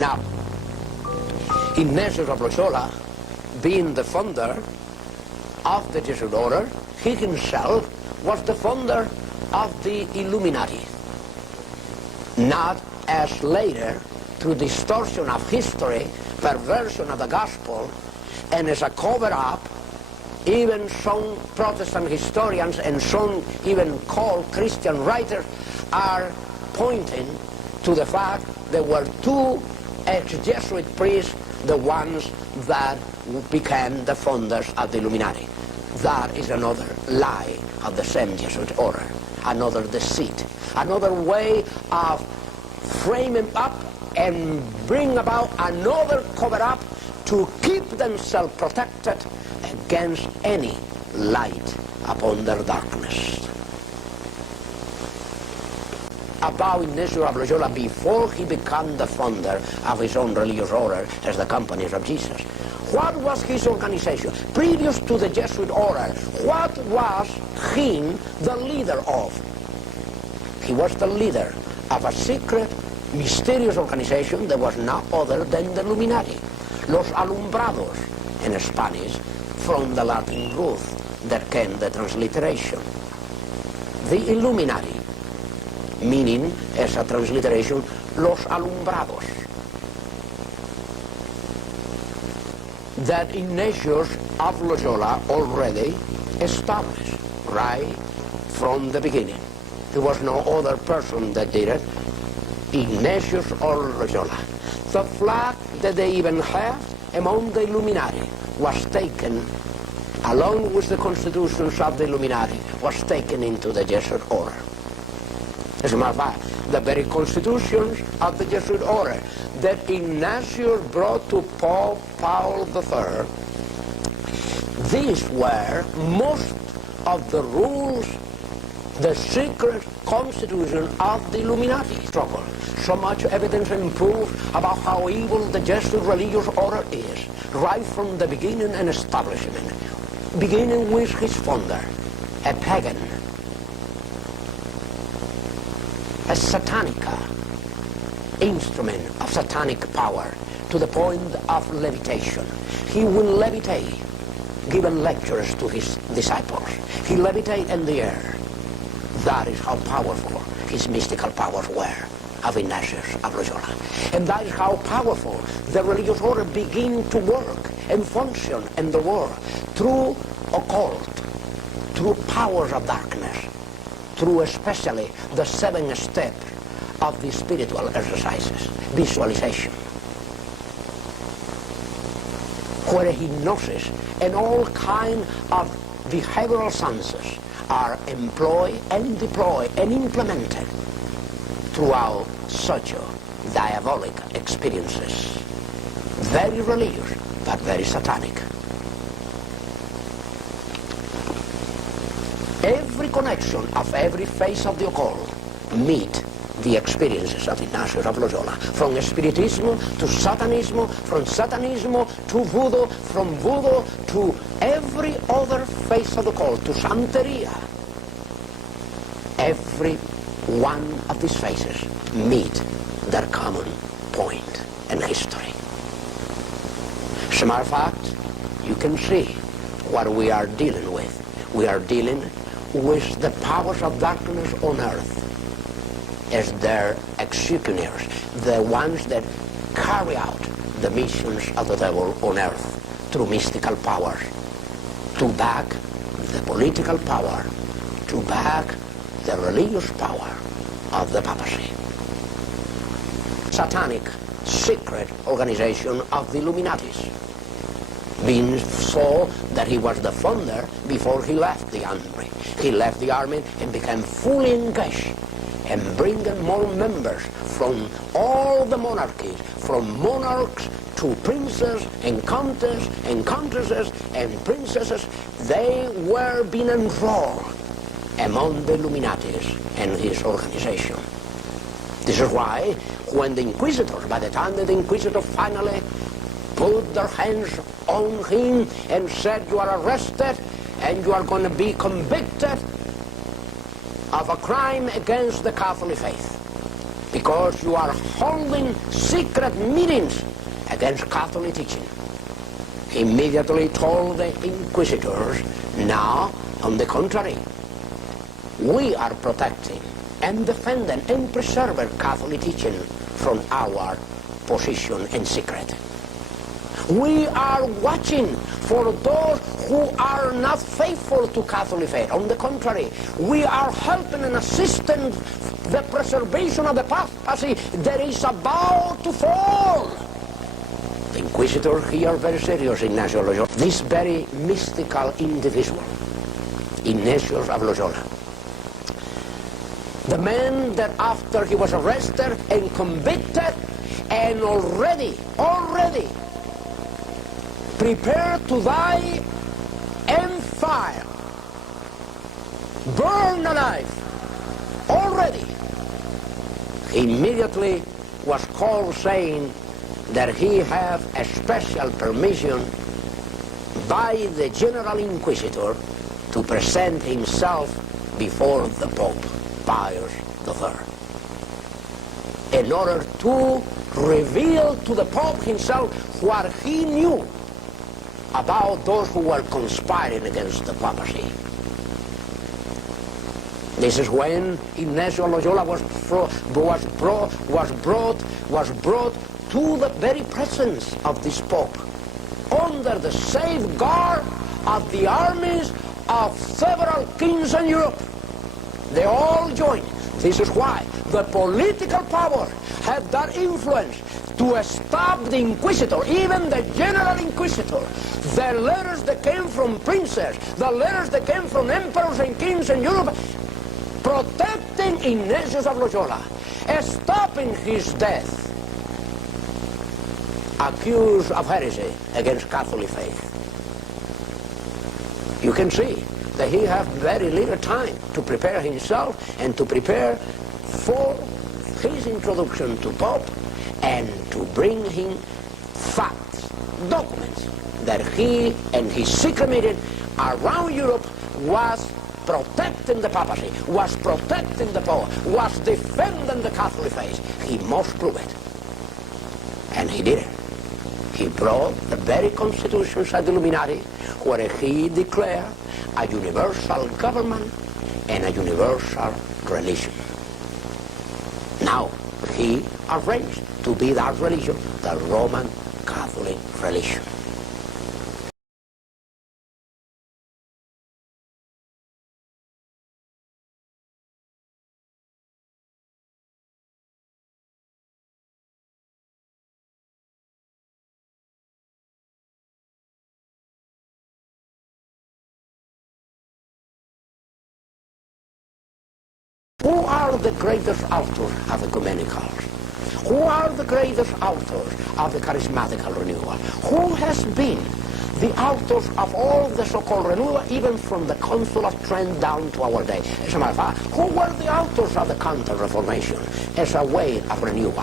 Now, Ignacio of Loyola, being the founder of the Jesuit order, he himself was the founder of the Illuminati. Not as later, through distortion of history, perversion of the gospel, and as a cover-up, even some Protestant historians and some even called Christian writers are pointing to the fact there were two ex-Jesuit priests, the ones that became the founders of the Illuminati. That is another lie of the same Jesuit order, another deceit, another way of framing up and bring about another cover-up to keep themselves protected against any light upon their darkness. About Ignacio of Loyola, before he became the founder of his own religious order as the Companies of Jesus, what was his organization? Previous to the Jesuit order, what was he the leader of? He was the leader of a secret, mysterious organization that was no other than the Illuminati. Los Alumbrados, in Spanish, from the Latin root that came the transliteration. The Illuminati, meaning as a transliteration, Los Alumbrados. That Ignacio of Loyola already established right from the beginning. There was no other person that did it. Ignatius or Loyola. The flag that they even have among the Illuminati was taken, along with the constitutions of the Illuminati, was taken into the Jesuit order. As a matter of fact, the very constitutions of the Jesuit order that Ignacio brought to Pope Paul III, these were most of the rules, the secret constitution of the Illuminati struggle. So much evidence and proof about how evil the Jesuit religious order is, right from the beginning and establishment, beginning with his founder, a pagan, a satanic instrument of satanic power to the point of levitation. He will levitate, giving lectures to his disciples. He levitate in the air. That is how powerful his mystical powers were of Ignatius of Loyola. And that is how powerful the religious order began to work and function in the world through occult, through powers of darkness, through especially the 7 steps of the spiritual exercises, visualization, where hypnosis and all kind of behavioral sciences are employed and deployed and implemented throughout such diabolic experiences. Very religious, but very satanic. Every connection of every phase of the occult meet the experiences of Ignacio of Loyola, from Spiritismo to Satanismo, from Satanismo to Voodoo, from Voodoo to every other phase of the occult, to Santeria. Every one of these phases meet their common point in history. As a matter of fact, you can see what we are dealing with. We are dealing with the powers of darkness on earth as their executioners, the ones that carry out the missions of the devil on earth through mystical powers, to back the political power, to back the religious power of the papacy. Satanic, secret organization of the Illuminatis, being so that he was the founder before he left the army. He left the army and became fully engaged and bringing more members from all the monarchies, from monarchs to princes and countess and countesses and princesses. They were being enrolled among the Illuminatis and his organization. This is why when the inquisitors, by the time that the inquisitors finally put their hands on him and said, you are arrested and you are going to be convicted of a crime against the Catholic faith, because you are holding secret meetings against Catholic teaching. He immediately told the inquisitors, now, on the contrary, we are protecting and defending and preserving Catholic teaching from our position in secret. We are watching for those who are not faithful to Catholic faith. On the contrary, we are helping and assisting the preservation of the papacy that is about to fall. The inquisitor here very serious, Ignacio Loyola. This very mystical individual, Ignacio of Loyola. The man that after he was arrested and convicted and already prepared to die in fire, burned alive, already, he immediately was called saying that he had a special permission by the General Inquisitor to present himself before the Pope, Pius III, in order to reveal to the Pope himself what he knew about those who were conspiring against the papacy. This is when Ignacio Loyola was brought to the very presence of this Pope, under the safeguard of the armies of several kings in Europe. They all joined. This is why the political power had that influence to stop the Inquisitor, even the General Inquisitor. The letters that came from princes, the letters that came from emperors and kings in Europe, protecting Ignacio of Loyola, stopping his death, accused of heresy against Catholic faith. You can see that he had very little time to prepare himself and to prepare for his introduction to Pope and to bring him facts, documents, that he and his secret meeting around Europe was protecting the papacy, was protecting the Pope, was defending the Catholic faith. He must prove it. And he did it. He brought the very constitutions of the Illuminati, where he declared a universal government and a universal religion. Now, he arranged to be that religion, the Roman Catholic religion. Who are the greatest authors of ecumenicals? Who are the greatest authors of the charismatical renewal? Who has been the authors of all the so-called renewal, even from the Council of Trent down to our day? As a matter of fact, who were the authors of the Counter-Reformation as a way of renewal?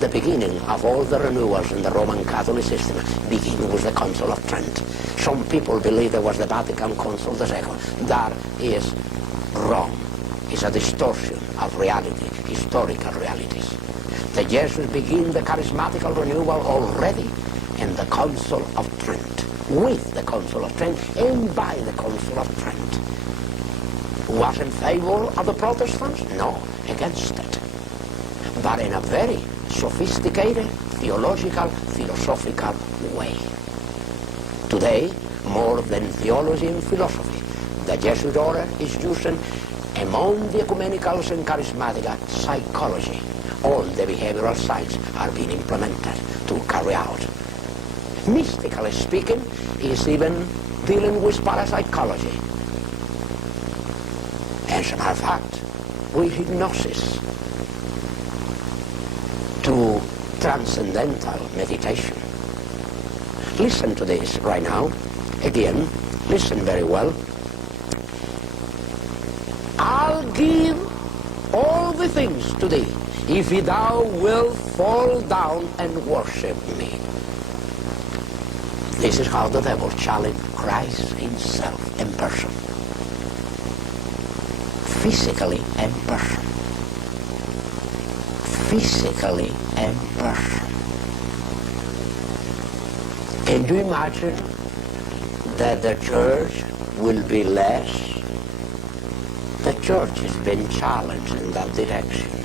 The beginning of all the renewals in the Roman Catholic system began with the Council of Trent. Some people believe it was the Vatican Council II. That is wrong. It's a distortion of reality, historical realities. The Jesuits begin the charismatical renewal already in the Council of Trent, with the Council of Trent and by the Council of Trent. Was in favor of the Protestants? No, against it. But in a very sophisticated, theological, philosophical way. Today, more than theology and philosophy, the Jesuit order is using among the ecumenicals and charismatica psychology. All the behavioral science are being implemented to carry out. Mystically speaking, is even dealing with parapsychology. As a matter of fact, with hypnosis to transcendental meditation. Listen to this right now. Again, listen very well. I'll give all the things to thee, if thou wilt fall down and worship me. This is how the devil challenged Christ himself in person. Physically in person. physically a person. Can you imagine that the church will be less? The church has been challenged in that direction.